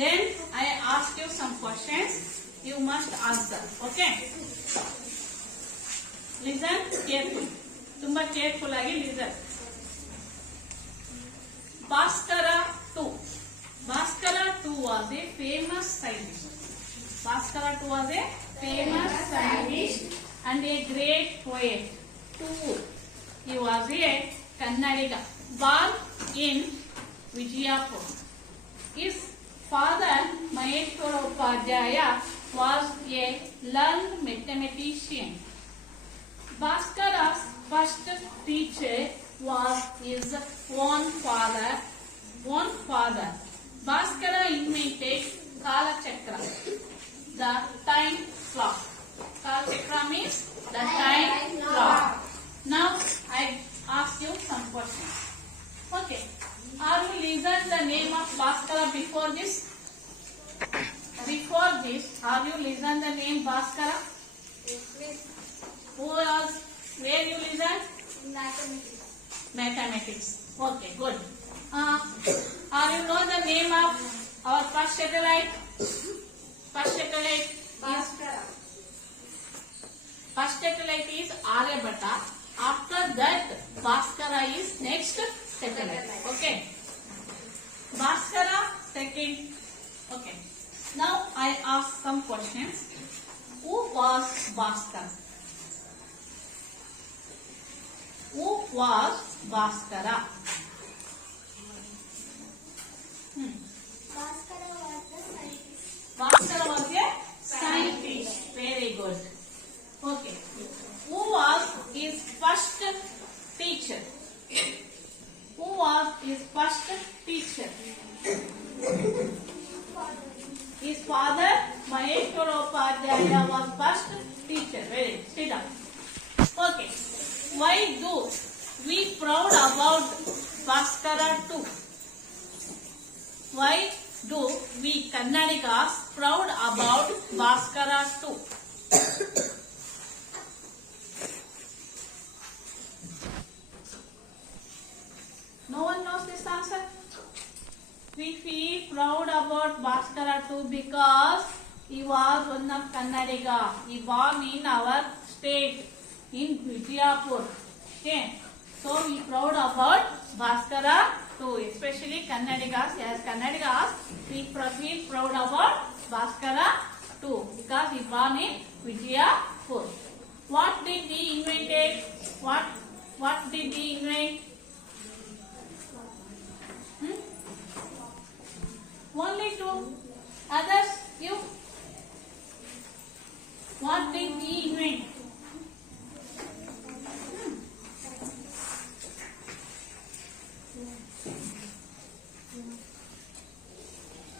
then I ask you some questions. You must answer. Okay? Listen carefully. ತುಂಬಾ careful ಆಗಿ listen. Bhaskara II. Bhaskara II was a famous scientist. Bhaskara II was a famous scientist and a great poet too. He was a Kannadiga, born in Vijayapur. His father, Maheshwara Upadhyaya, was a learned mathematician. Bhaskara's first teacher was his own father. Bhaskara invented Kala Chakra, the time clock. Kala Chakra means the time clock. Now I ask you some questions. Okay. Are you listened the name of Bhaskara before this? Before this, are you listened the name Bhaskara? Yes. Who was? Where you listened? Mathematics. Mathematics. Okay, good. Are you know the name of our first satellite? First satellite is Bhaskara. first satellite is Aryabhatta. After that, Bhaskara is next satellite. Okay. Bhaskara second. Okay. Now I ask some questions. Who was Bhaskara? Who was Bhaskara? Bhaskara was the scientist. Bhaskara was a scientist. Very good. Okay. Who was his first teacher? Who was his first teacher? His father, Maheshwara Upadhyaya, was first teacher. Very good. Sit down. Okay. Why do we proud about Bhaskara II? Why do we Kannadigas proud about Bhaskara II? No one knows this answer? We feel proud about Bhaskara II because he was one of Kannadiga. He born in our state, in Vijayapur. Okay. So we proud about Bhaskara II, especially Kannadigas. As Kannadigas, we feel proud about Bhaskara II because he born in Vijayapur. What did he invented? What did he invent? Only two. Others, you. What did he invent?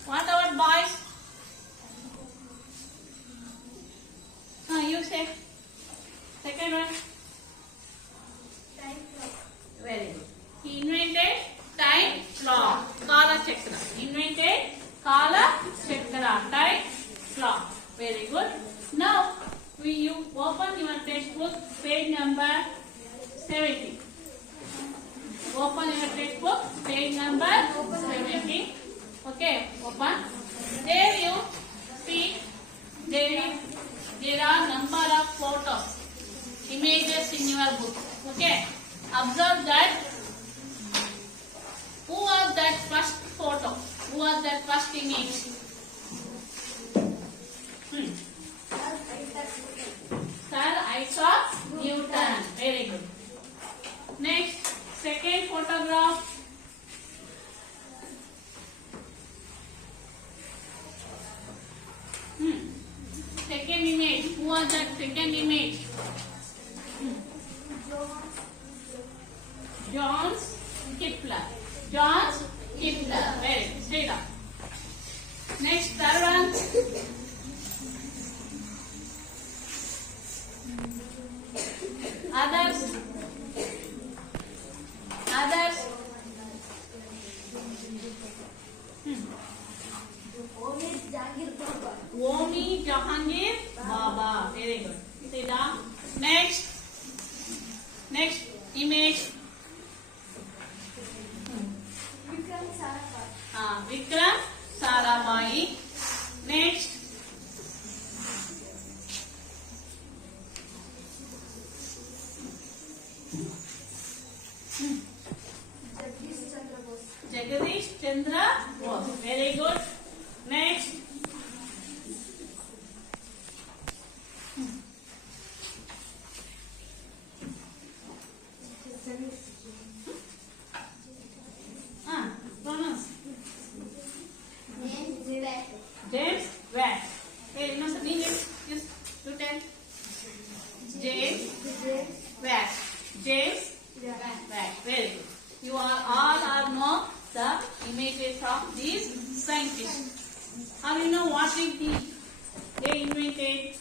What about boys? You say. Second one. Time clock. Very good. He invented time clock. Kala Chakra. Invented Kala Chakra. Time clock. Very good. Now, you open your textbook, page number 70. Open your textbook, page number 70. Okay, open. There you see there are number of photos, images in your book. Okay, observe that. Who was that first photo? Who was that first image? Sir Isaac Newton. Very good. Next, second photograph. Second image. Who was that second image? John Kepler. John Kepler. Very good. Straight up. Next, third one. Others. Omi Jahangir Baba. Very good. Sit down. Next image. Vikram Sarabhai. Vikram Sarabhai. Chandra Bose. Very good. Next. Pronounce. James Watt. Hey, you know the name? Yes, you tell. James Watt. James Watt. Very good. You all are know the images of these scientists. How you know what they invented?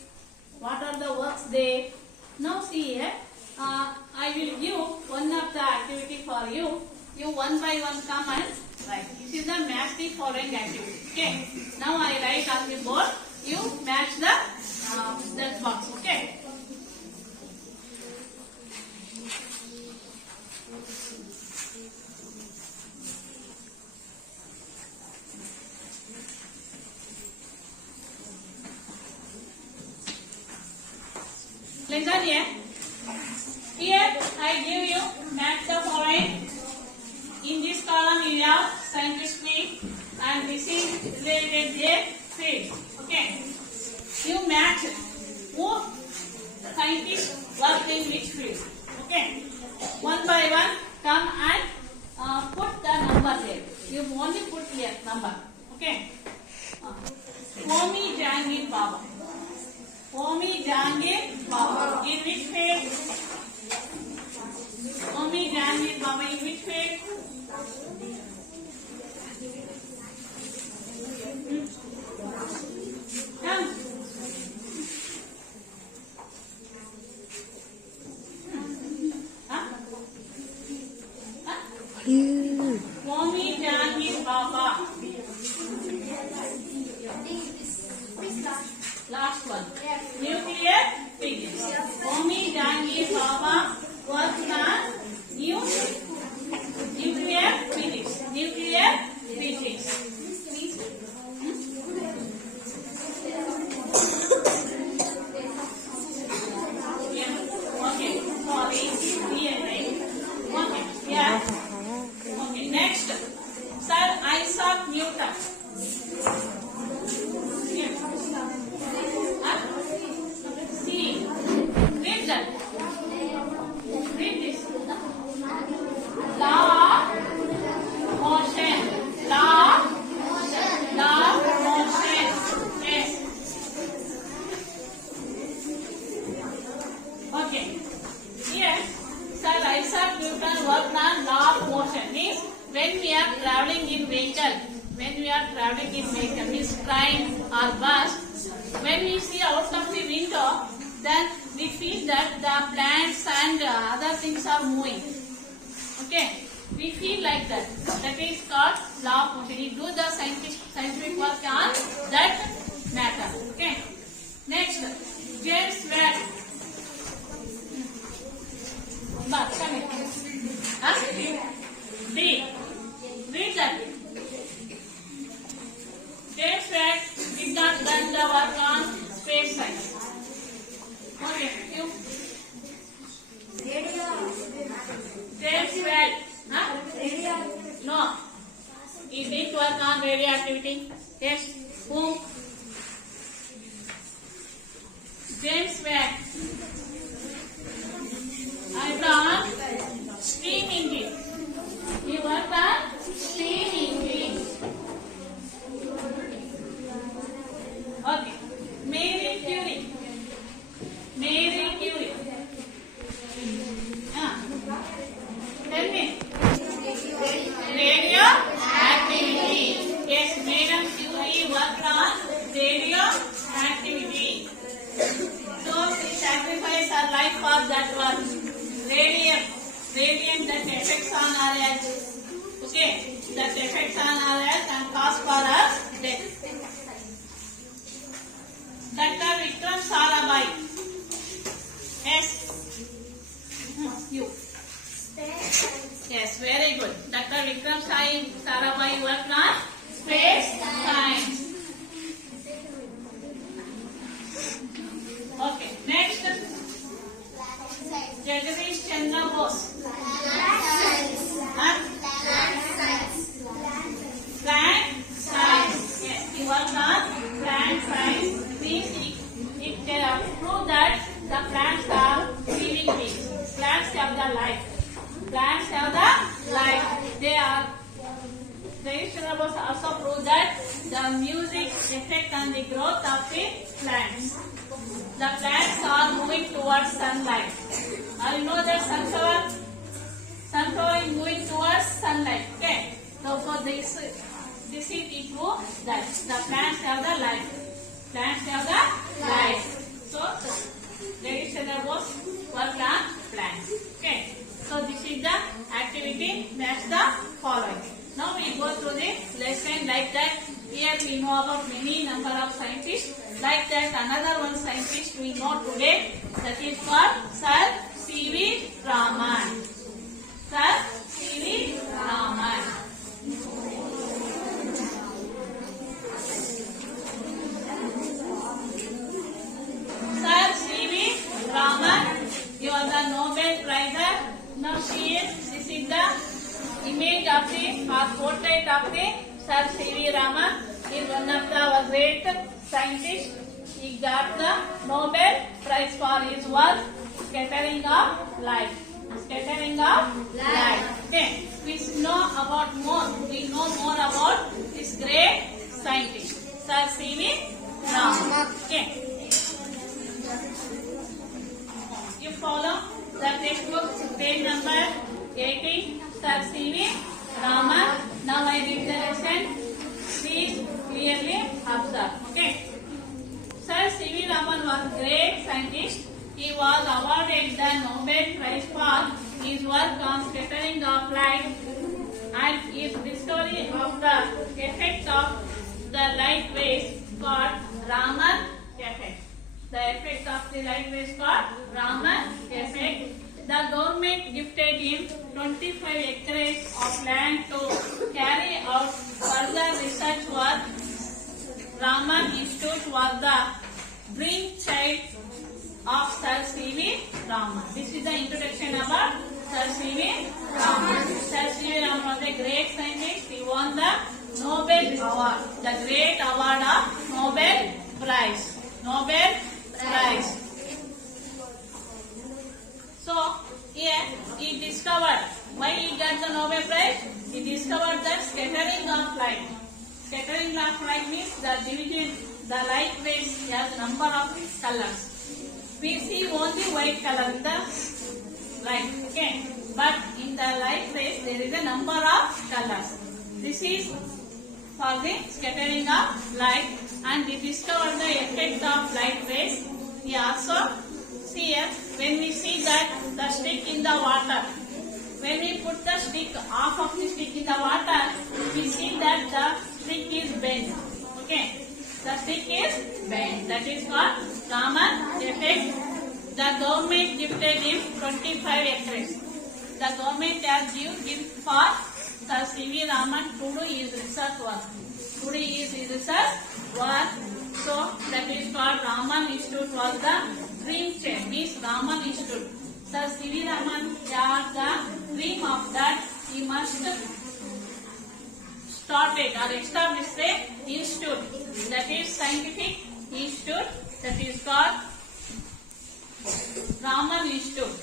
What are the works they? Now see here. I will give one of the activity for you. You one by one come and write. This is the match the following activity. Okay. Now I write on the board. You match the that box. Okay. Listen here. Here I give you match the following. In this column you have scientist name and this is related their field. Okay. You match who scientist work in which field. Okay. One by one come and put the number there. You only put here number. Okay. Homi Jahangir Baba. Homi Jahangir Baba. In which field? Homi Jahangir Baba in which field? Come. Homi Jahangir Baba. Last one. Nuclear physics. Homi Jahangir Baba worked on nuclear physics. Nuclear physics. Okay. Sorry. Here, right? Okay. Yeah. Okay. Next. Sir Isaac Newton. See. Read that. Read this. Law of motion. Law of motion. Yes. Okay. Here, Sir Isaac Newton worked on law of motion. Means when we are traveling in vehicle, means train or bus, when we see out of the window, then we feel that the plants and other things are moving. Okay, we feel like that. That is called law of motion. We do the scientific work on that matter. Okay. Next, James Watt. Come here. D. Read that. James Watt did not done the work on space science. Okay, you. James Watt. No. He did work on radioactivity. Yes. Whom? James Watt. I on steam engine. He worked on steam engine. Okay. Marie Curie. Tell me. Radioactivity. Yes, Madam Curie worked on radioactivity. So she sacrificed her life for that one. Radium that affects on our health. Okay, that affects on our health and cause for us death. Dr. Vikram Sarabhai. Yes. You. Yes, very good. Dr. Vikram Sarabhai worked on space science. Okay, next. Jagadish Chandra Bose. the light. Plants have the light. Traditional books also prove that the music effect on the growth of the plants. The plants are moving towards sunlight. You know that sunflower is moving towards sunlight. Okay. So for this is it prove that the plants have the light. Plants have the light. So traditional books work on plants. Okay. So this is the activity. That's the following. Now we go through the lesson like that. Here we know about many number of scientists. Like that another one scientist we know today, that is called Sir C.V. Raman. Sir C.V. Raman. Sir C.V. Raman, he was the Nobel Prize. Now this is the image of the or portrait of the Sir C.V. Raman. He is one of the great scientists. He got the Nobel Prize for his work, scattering of light. Scattering of light. Okay. We know more about this great scientist, Sir C.V. Raman. Okay. You follow the textbook page number 18, Sir C.V. Raman. Now I read the lesson. Please clearly observe. Okay. Sir C.V. Raman was a great scientist. He was awarded the Nobel Prize for his work on scattering of light and his discovery of the effect of the light waves called Raman effect. The effect of the light waves called Raman effect. The government gifted him 25 acres of land to carry out further research work. Raman Institute was the brainchild of Sir C.V. Raman. This is the introduction about Sir C.V. Raman. Sir C.V. Raman was a great scientist. He won the Nobel Award, the great award of Nobel Prize. Nobel Prize. So here he discovered why he got the Nobel Prize. He discovered that scattering of light. Scattering of light means the division, the light waves has number of colors. We see only white color in the light, okay? But in the light waves there is a number of colors. This is for the scattering of light, and he discovered the effect of light waves. He also see here when we see that the stick in the water. When we put the stick, half of the stick in the water, we see that the stick is bent. Okay, the stick is bent. That is called Raman effect. The government gifted him 25 acres. The government has given for Sir C.V. Raman to do his research work. Today is his research work. So that is called Raman Institute was the dream chain. Means Raman Institute. Sir C.V. Raman had the dream of that he must start it or establish the institute. That is scientific institute. That is called Raman Institute.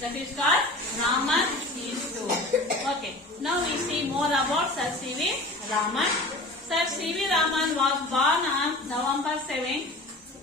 That is called Raman Institute. Okay. Now we see more about Sir C.V. Raman. Sir C.V. Raman was born on November 7,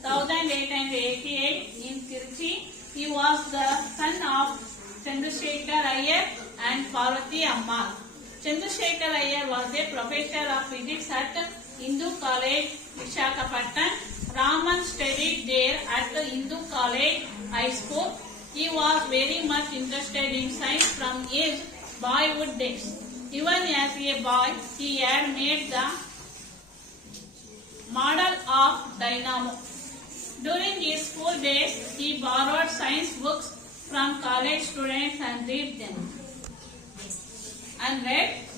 1888 in Tiruchi. He was the son of Chandrasekhar Iyer and Parvati Amma. Chandrasekhar Iyer was a professor of physics at Hindu College, Visakhapatnam. Raman studied there at the Hindu College High School. He was very much interested in science from his boyhood days. Even as a boy, he had made the model of dynamo. During his school days, he borrowed science books from college students and read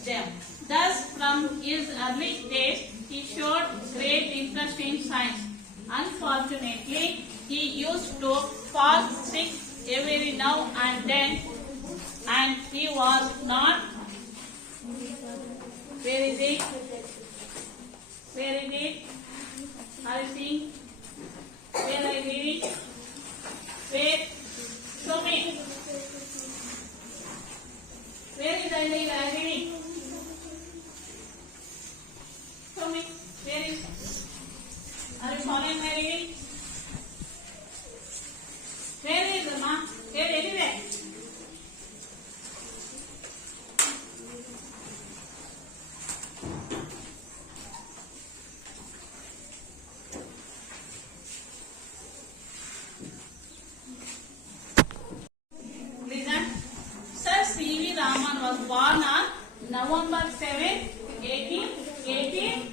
them. Thus, from his early days, he showed great interest in science. Unfortunately, he used to fall sick every now and then, and he was not. Where is it? Are you seeing? Where I read it? Where? Show me. study library? Show me. Where is? Are you following my reading? Where is the ma? Here anywhere. Listen. Sir C.V. Raman was born on November 7, 1888.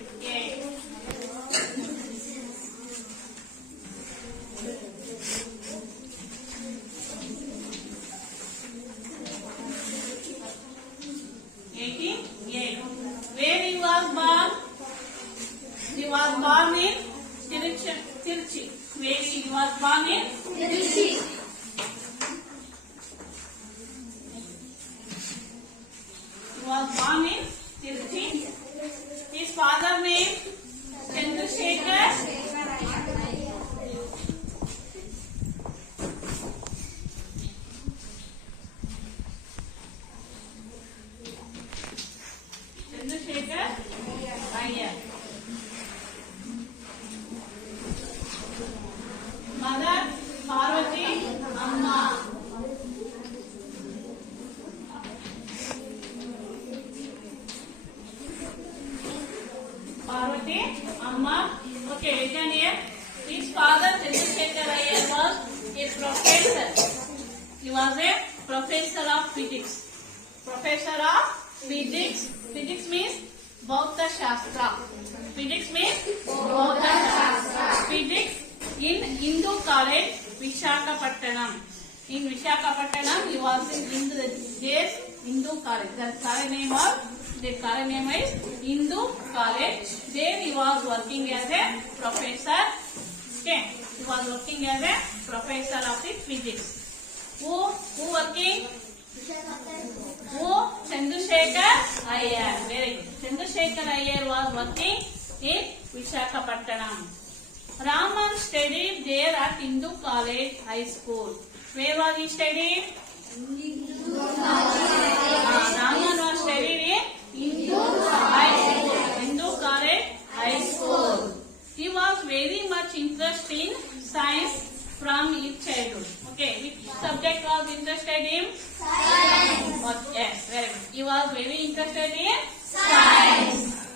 Where he was born? He was born in Tirchi. Where he was born in? Tirchi. He was born in Tirchi. His father name Chandrasekhar. Chandrasekhar Iyer. Mother Parvati Amma. Parvati Amma. Okay, listen here. His father Chandrasekhar Iyer was a professor. He was a professor of physics. Professor of physics. Physics means Bauta Shastra. Physics means Bauta Shastra. Physics in Hindu College, Visakhapatnam. In Visakhapatnam, he was in Hindu College. The current name is Hindu College. There he was working as a professor. Okay, he was working as a professor of the physics. Who working? Who? Chandrasekhar Iyer. Very good. Chandrasekhar Iyer was working in Visakhapatnam. Raman studied there at Hindu College High School. Where was he studying? Raman was studied in Hindu High School. Hindu College High School. He was very much interested in science from his childhood. Okay, which subject was interested in? Science. Yes, very good. He was very interested in science.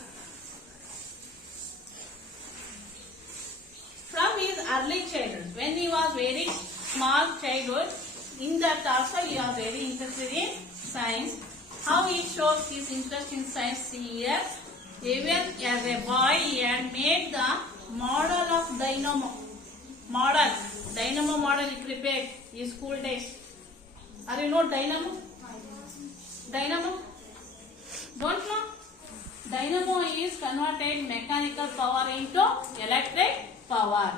From his early childhood, when he was very small childhood, in that also he was very interested in science. How he shows his interest in science? See here. Even as a boy, he had made the model of dynamo. Dynamo model he prepared in school days. Are you know dynamo? Dynamo? Don't know? Dynamo is converted mechanical power into electric power.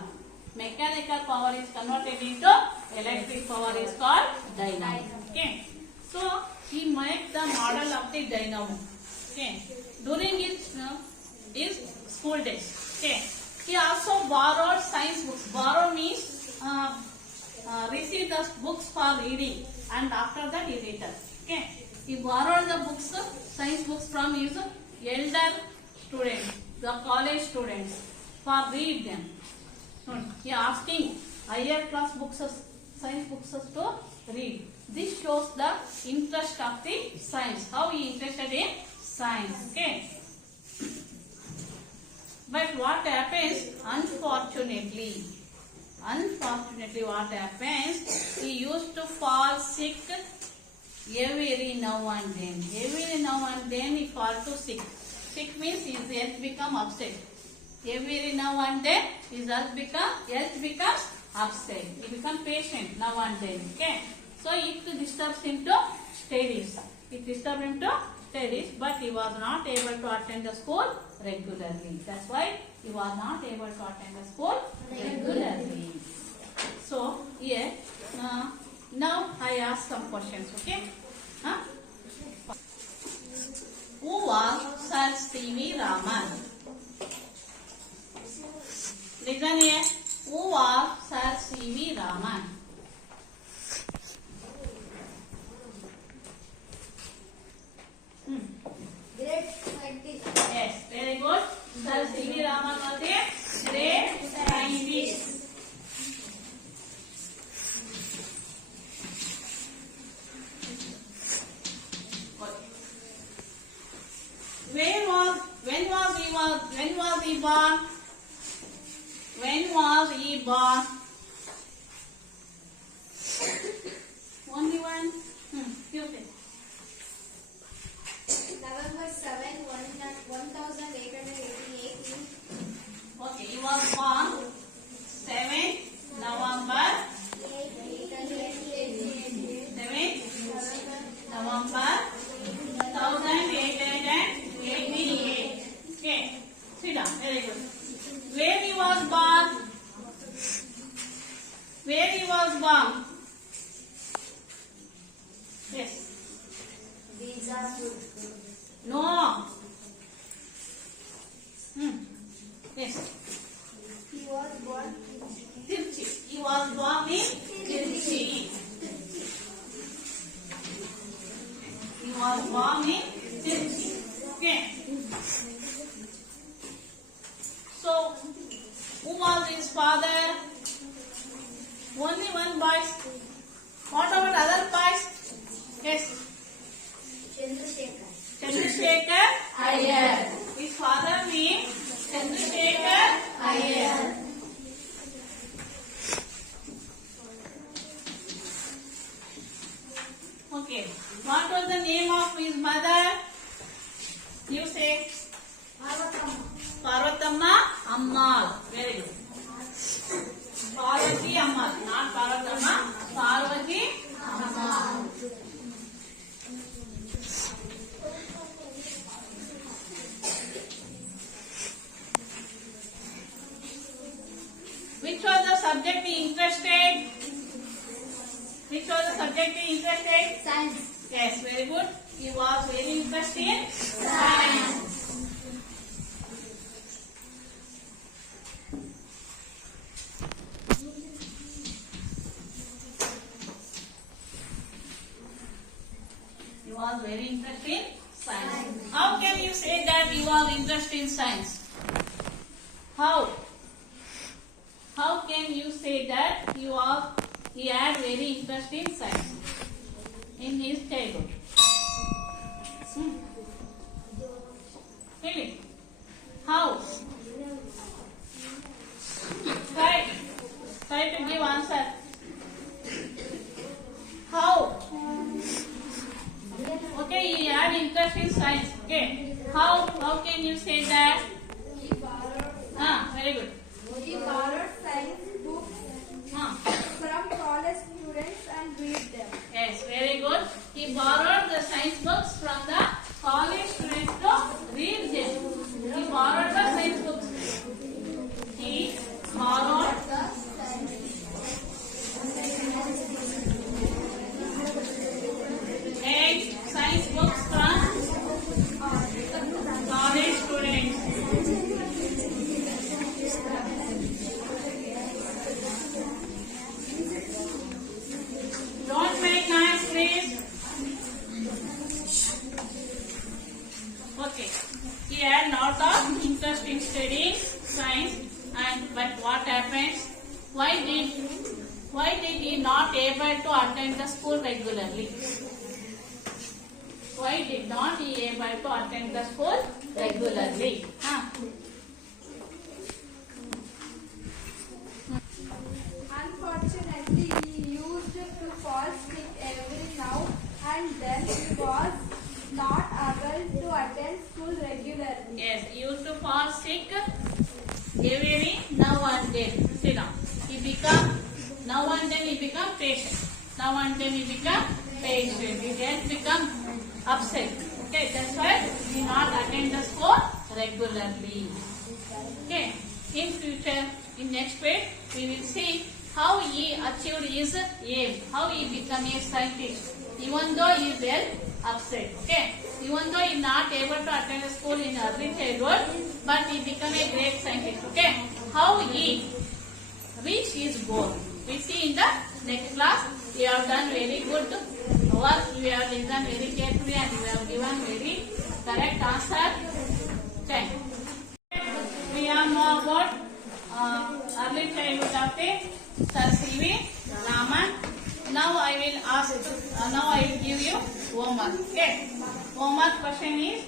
Mechanical power is converted into electric power is called dynamo. Okay. So he made the model of the dynamo. Okay. During his school days. Okay. He also borrowed science books. Borrow means receive the books for reading, and after that he read them. Okay. He borrowed the books, science books from his elder students, the college students, for read them. He asking higher class books, science books to read. This shows the interest of the science. How he interested in science. Okay. But what happens? Unfortunately, what happens? He used to fall sick every now and then. Every now and then he fall to sick. Sick means his health become upset. Every now and then his health becomes upset. He become patient now and then. Okay. So it disturbs him to studies. But he was not able to attend the school regularly. That's why he was not able to attend the school regularly. So here now I ask some questions. Okay. Who was Sir C.V. Raman? Listen here. Who was Sir C.V. Raman? When was he born? When was he born? Only one. You say. November 7, 1888 Okay, he was born 7 November 1888. Okay, sit down. Very good. Where he was born? Where he was born? Yes. No. Yes. He was born Tirchi. He was born in Tirchi. He was born in Tirchi. Okay. So, who was his father? Only one boy. What about other boys? Yes. Chandrasekhar. Chandrasekhar Iyer. His father name Chandrasekhar Iyer. Okay. What was the name of his mother? You say Parvatamma Ammal. Very good. Parvati Ammal, not Parvatamma. Parvati Ammal. Which was the subject he interested? Which was the subject he interested? Science. Yes, very good. He was very interested in science. He was very interested in science. How can you say that he was interested in science? How? How can you say that he had very interest in science in his childhood? Really? How? Try to give answer. How? Okay, he had interest in science. Okay. How can you say that? He borrowed. Very good. He borrowed science books from college students and read them. Yes, very good. He borrowed the science books from the college students to read them. He borrowed the science books. He borrowed science books from college students. Don't make noise, please. Okay. He had lot of interest in studying science, but what happens? Why did he not able to attend the school regularly? Why did not he able to attend the school regularly? Unfortunately, he used to fall sick every now and then. He was not able to attend school regularly. Yes, he used to fall sick every now and then. Sit down. Now and then he become patient. Now and then he become patient. He then become upset. Okay, that's why he not attend the school regularly. Okay, in future, in next page, we will see how he achieved his aim, how he become a scientist, even though he is well upset. Okay, even though he is not able to attend the school in early childhood, but he become a great scientist. Okay, how he reach his goal. We see in the next class. You have done very good work. You have listened very carefully and you have given very correct answer. Thank you. We are now about early childhood of the Sir C.V. Raman. Now I will give you homework. Okay. Homework question is,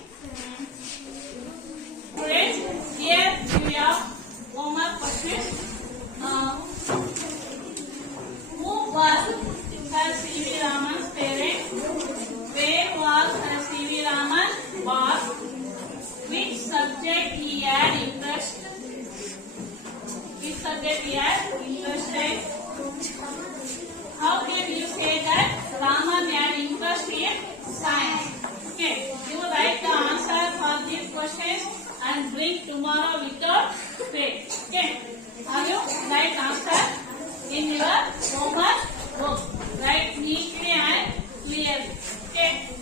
students, here subject he had interested? How can you say that Raman had interest in science? Okay, you write the answer for these questions and bring tomorrow without fail. Okay, are you write answer in your homework book? Write neatly and clearly. Okay.